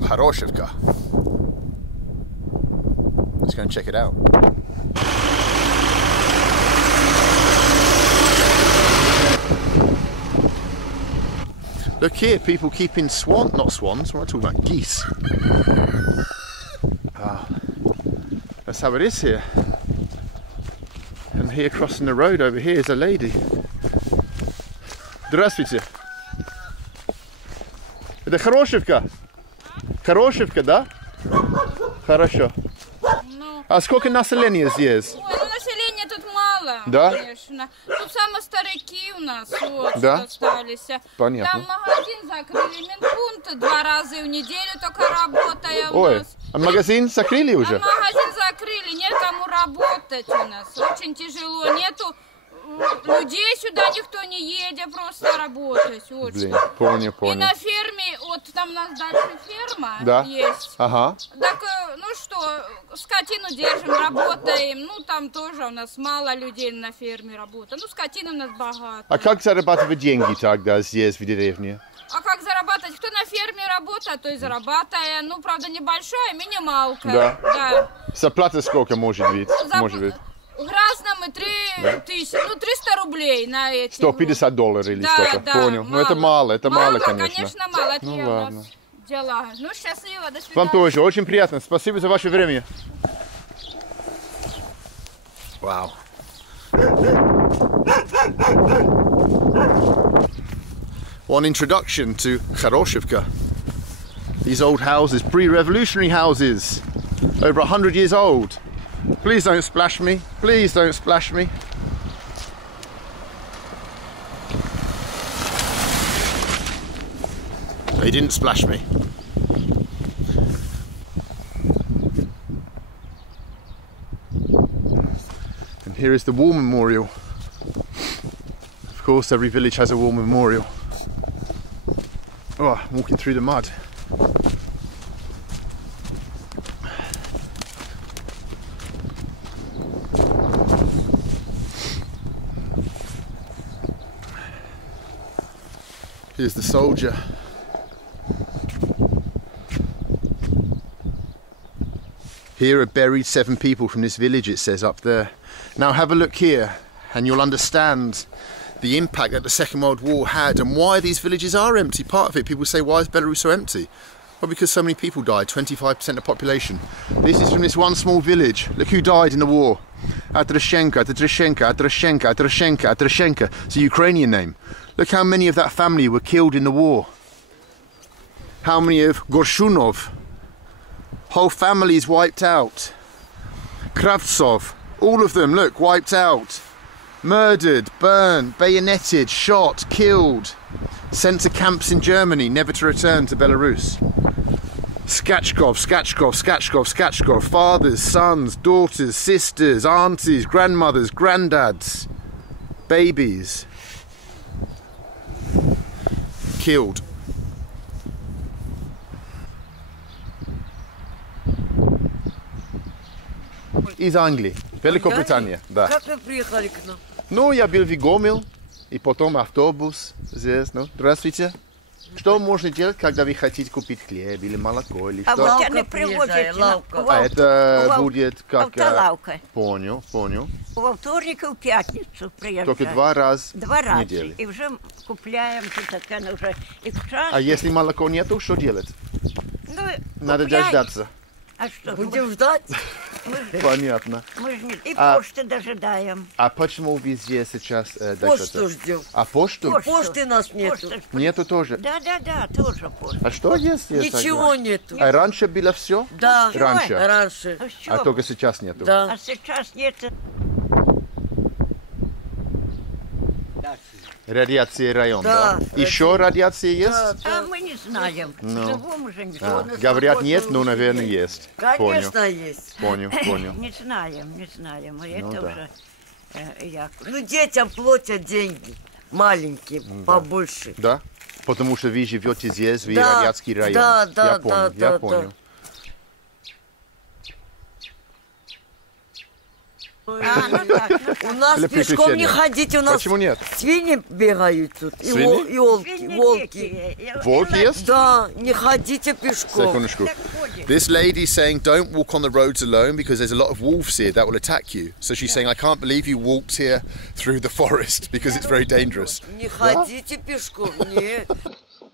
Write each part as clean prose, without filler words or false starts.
Horoshevka. Let's go and check it out. Look here, people keeping not swans, what am I talking about? Geese. Ah, that's how it is here. And here crossing the road over here is a lady. Здравствуйте. Это Horoshevka? Horoshevka, да? Хорошо. А сколько населения здесь? Ой, ну населения тут мало, да? Конечно. Тут самые старики у нас вот, да? остались. Понятно. Там магазин закрыли, Минпункт 2 раза в неделю только работая у Ой, нас. а магазин закрыли уже? А магазин закрыли, некому работать у нас. Очень тяжело, нету людей сюда, никто не едет, просто работать. Очень. Блин, понял. И на ферме, вот там у нас дальше ферма есть. Ага. Так, ну что, скотину держим, работаем. Ну, там тоже у нас мало людей на ферме работает. Ну, скотины у нас богато. А как зарабатывать деньги тогда здесь, в деревне? А как зарабатывать? Кто на ферме работает, то и зарабатывает. Ну, правда, небольшая, минималка. Да. Зарплата сколько может быть? В Гразному 3000, ну 300 рублей на эти. $150 или что-то. Да, понял. мало. Ну это мало, конечно. Конечно, мало. Это ну у ладно. нас дела. Ну, счастливо, до свидания. Вам тоже, очень приятно. Спасибо за ваше время. Вау. One introduction to Horoshevka. These old houses, pre-revolutionary houses, over 100 years old. Please don't splash me. Please don't splash me. They didn't splash me. And here is the war memorial. Of course, every village has a war memorial. Oh, I'm walking through the mud. Here's the soldier. Here are buried 7 people from this village, it says up there. Now have a look here and you'll understand the impact that the Second World War had and why these villages are empty. Part of it, people say, why is Belarus so empty? Well, because so many people died, 25% of the population. This is from this one small village. Look who died in the war. Atrashenka, Atrashenka, Atrashenka, Atrashenka, Atrashenka. It's a Ukrainian name. Look how many of that family were killed in the war. How many of Gorshunov? Whole families wiped out. Kravtsov, all of them, look, wiped out. Murdered, burned, bayoneted, shot, killed. Sent to camps in Germany, never to return to Belarus. Skachkov, Skachkov, Skachkov, Skachkov. Fathers, sons, daughters, sisters, aunties, grandmothers, granddads, babies. Killed. Из Англии, Великобритания, да. Как вы приехали к нам? Ну, я был в Гомель, и потом автобус здесь, ну, здравствуйте. Что можно делать, когда вы хотите купить хлеб или молоко, или что? Лавка не привозите, лавка. А это будет как... Автолавка. Понял. Во вторник и в пятницу приезжаем. Только 2 раза в неделю. И уже купляем, уже и в час. А если молоко нету, что делать? Ну, надо дождаться. А что? Будем ждать? Понятно. Мы же и почты дожидаем. А почему вы здесь сейчас Почту ждем. А почту? Почты нас нету. Нету тоже? Да, тоже почта. А что есть? Ничего нету. А раньше было все? Да. Раньше. А только сейчас нету? Да. А сейчас нет. Радиация район, да? Еще радиация есть? А мы не знаем. Живом уже не знаем. Говорят нет, но, наверное, есть. Конечно, есть. Понял. Не знаем. Это уже... Ну, детям платят деньги. Маленькие, побольше. Да? Потому что вы живете здесь, вы радиатский район. Да, я понял. Ну так, ну так. У нас Для пешком не приключения. ходить, у нас Почему нет? свиньи бегают тут, и Свиньи? и волки. Свиньи Волки есть? Да, не ходите пешком. Секундочку. Так ходит. This lady's saying don't walk on the roads alone because there's a lot of wolves here that will attack you. So she's saying I can't believe you walked here through the forest because it's very dangerous. Не ходите пешком, нет.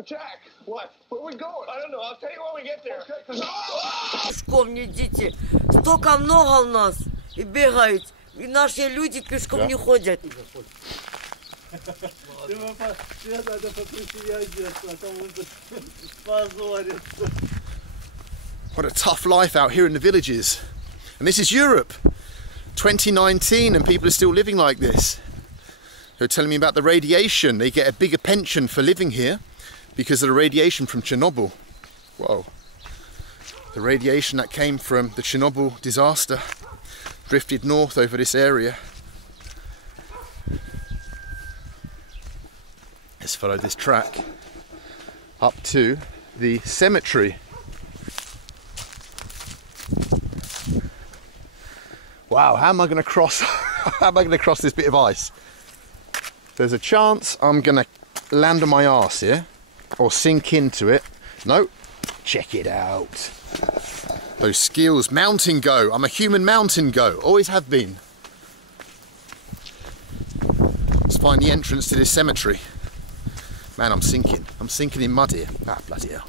Jack, what? Where are we going? I don't know. I'll tell you when we get there. Пешком не идите. Столько много у нас и бегают. И наши люди пешком не ходят. Надо попросить одеться, а то он позорится. What a tough life out here in the villages. And this is Europe, 2019, and people are still living like this. They're telling me about the radiation. They get a bigger pension for living here because of the radiation from Chernobyl. Whoa. The radiation that came from the Chernobyl disaster drifted north over this area. Let's follow this track up to the cemetery. Wow, how am I going to cross? How am I going to cross this bit of ice? There's a chance I'm going to land on my arse here or sink into it. No, check it out. Those skills, mountain go. I'm a human mountain go, always have been. Let's find the entrance to this cemetery. Man, I'm sinking. I'm sinking in mud here. Ah, bloody hell.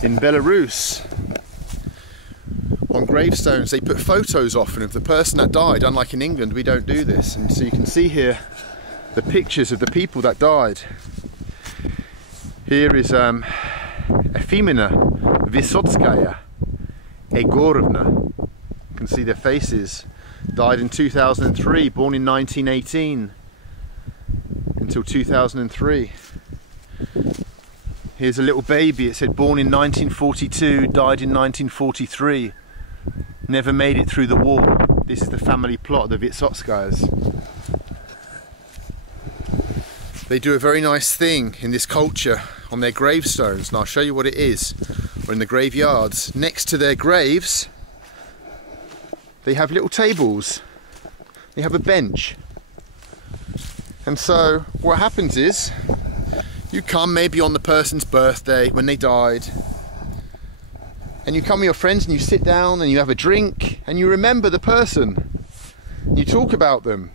In Belarus, on gravestones, they put photos often of the person that died. Unlike in England, we don't do this. And so you can see here the pictures of the people that died. Here is Efimina Vysotskaya Egorovna. You can see their faces. Died in 2003, born in 1918 until 2003. Here's a little baby. It said born in 1942, died in 1943. Never made it through the war. This is the family plot of the Vysotskayas. They do a very nice thing in this culture on their gravestones, and I'll show you what it is. Or in the graveyards, next to their graves, they have little tables. They have a bench. And so what happens is, you come maybe on the person's birthday when they died, and you come with your friends and you sit down and you have a drink and you remember the person. You talk about them.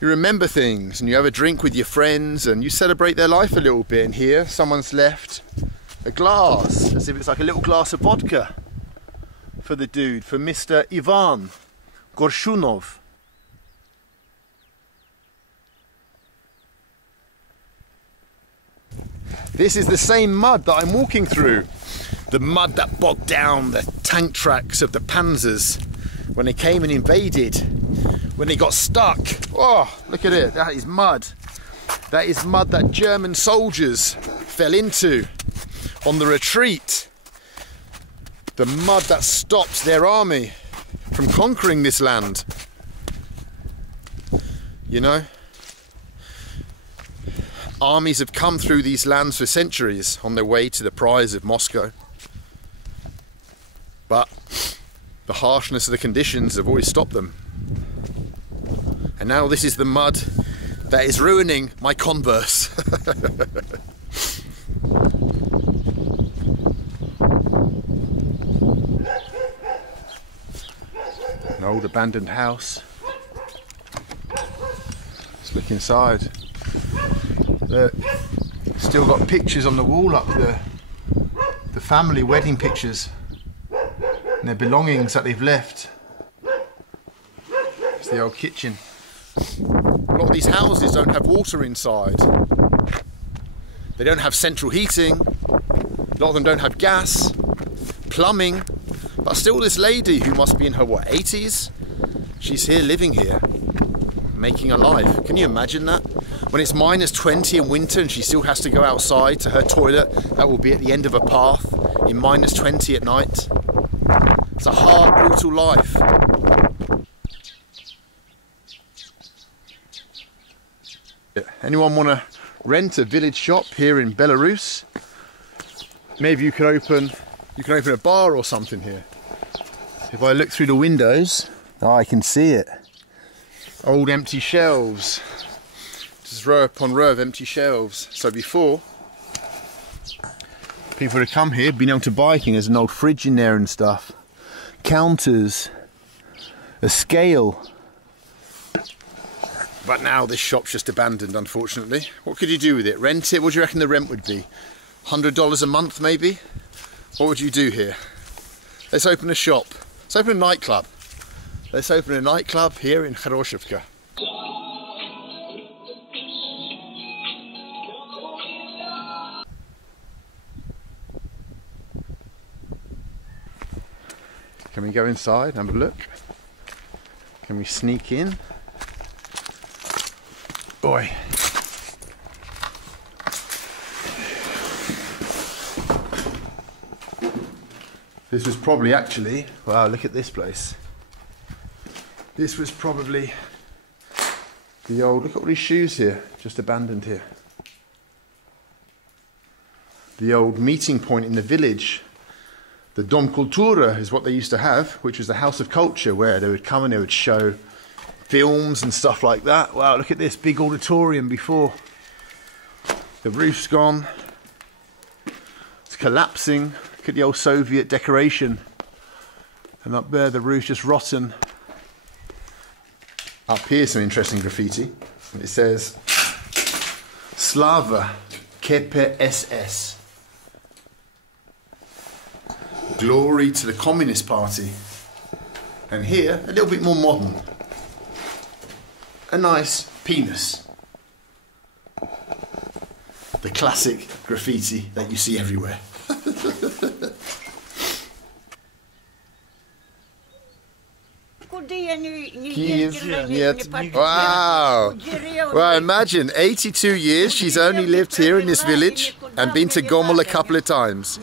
You remember things and you have a drink with your friends and you celebrate their life a little bit. And here someone's left a glass, as if it's like a little glass of vodka for the dude, for Mr. Ivan Gorshunov. This is the same mud that I'm walking through. The mud that bogged down the tank tracks of the Panzers when they came and invaded, when they got stuck. Oh, look at it, that is mud. That is mud that German soldiers fell into on the retreat. The mud that stopped their army from conquering this land. You know? Armies have come through these lands for centuries on their way to the prize of Moscow. But the harshness of the conditions have always stopped them. And now this is the mud that is ruining my Converse. An old abandoned house. Let's look inside. Look, still got pictures on the wall up there. The family wedding pictures. And their belongings that they've left. It's the old kitchen. A lot of these houses don't have water inside. They don't have central heating. A lot of them don't have gas, plumbing. But still this lady, who must be in her, what, 80s? She's here, living here, making a life. Can you imagine that? When it's minus 20 in winter and she still has to go outside to her toilet, that will be at the end of a path, in minus 20 at night. It's a hard, brutal life. Anyone want to rent a village shop here in Belarus. Maybe you can open a bar or something here. If I look through the windows, I can see it. Old empty shelves. Just row upon row of empty shelves. So before, people would come here, been able to buy things. There's an old fridge in there and stuff. Counters. A scale. But now this shop's just abandoned, unfortunately. What could you do with it? Rent it? What do you reckon the rent would be? $100 a month, maybe? What would you do here? Let's open a shop. Let's open a nightclub. Let's open a nightclub here in Horoshevka. Can we go inside and have a look? Can we sneak in? Boy. This was probably actually, wow, look at this place. This was probably the old, look at all these shoes here, just abandoned here. The old meeting point in the village. The Dom Kultura is what they used to have, which was the house of culture where they would come and they would show films and stuff like that. Wow, look at this big auditorium before. The roof's gone. It's collapsing. Look at the old Soviet decoration. And up there the roof's just rotten. Up here some interesting graffiti. It says Slava KPSS. Glory to the Communist Party. And here, a little bit more modern. A nice penis. The classic graffiti that you see everywhere. Wow! Well, imagine, 82 years she's only lived here in this village and been to Gomel a couple of times.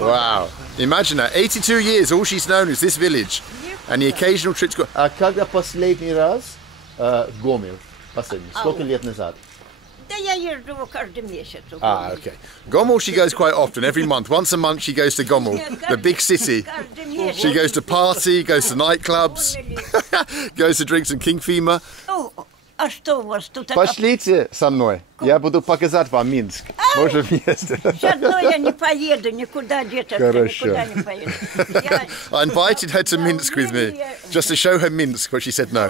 Wow! Imagine that, 82 years, all she's known is this village. And the occasional trip to go. А когда последний раз в Гомель? Последний. Сколько лет назад? Ah, okay. Gomel she goes quite often, every month. Once a month she goes to Gomel, the big city. She goes to party, goes to nightclubs, goes to drink some Kingfima. Пошлите со мной, я буду показать вам Минск. Может вместе. Хорошо. I invited her to Minsk with me, just to show her Minsk, but she said no.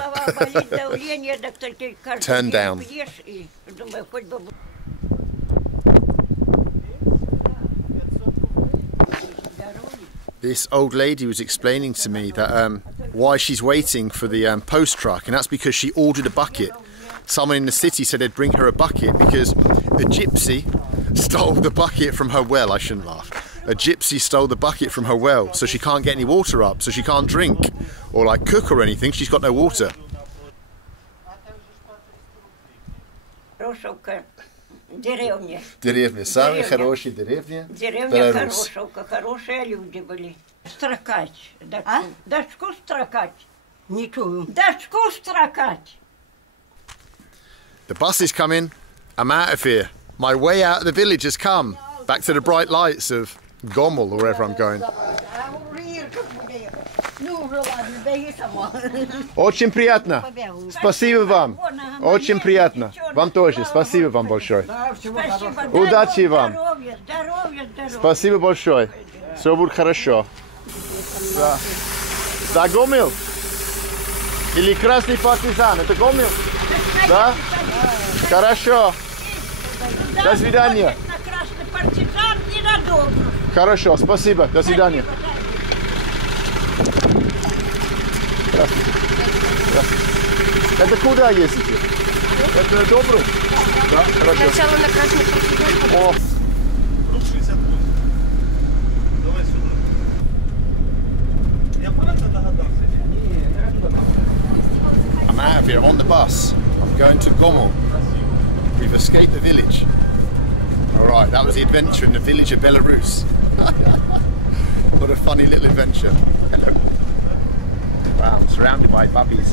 Turned down. This old lady was explaining to me that why she's waiting for the post truck, and that's because she ordered a bucket. Someone in the city said they'd bring her a bucket because a gypsy stole the bucket from her well. I shouldn't laugh. A gypsy stole the bucket from her well, so she can't get any water up, so she can't drink or like cook or anything. She's got no water. Деревня. Деревня. Самая хорошая деревня. Деревня Хорошевка. Хорошие люди были. Строкать. Дочку строкать. Не чую. Дочку строкать. The bus is coming. I'm out of here. My way out of the village has come. Back to the bright lights of Gomel or wherever I'm going. Очень приятно. Спасибо вам. Очень приятно. Вам тоже. Спасибо вам большое. Удачи вам. Спасибо большое. Все будет хорошо. Да, Гомель? Или Красный партизан? Это Гомель? Да? Хорошо. До свидания. Хорошо, спасибо. До свидания. Здравствуйте. Здравствуйте. Это куда ездите? Это на Добру? Да, хорошо. Сначала на Красный партизан. О. I'm out of here. I'm on the bus. I'm going to Gomel. We've escaped the village. Alright, that was the adventure in the village of Belarus. What a funny little adventure. Hello. Wow, I'm surrounded by bubbies.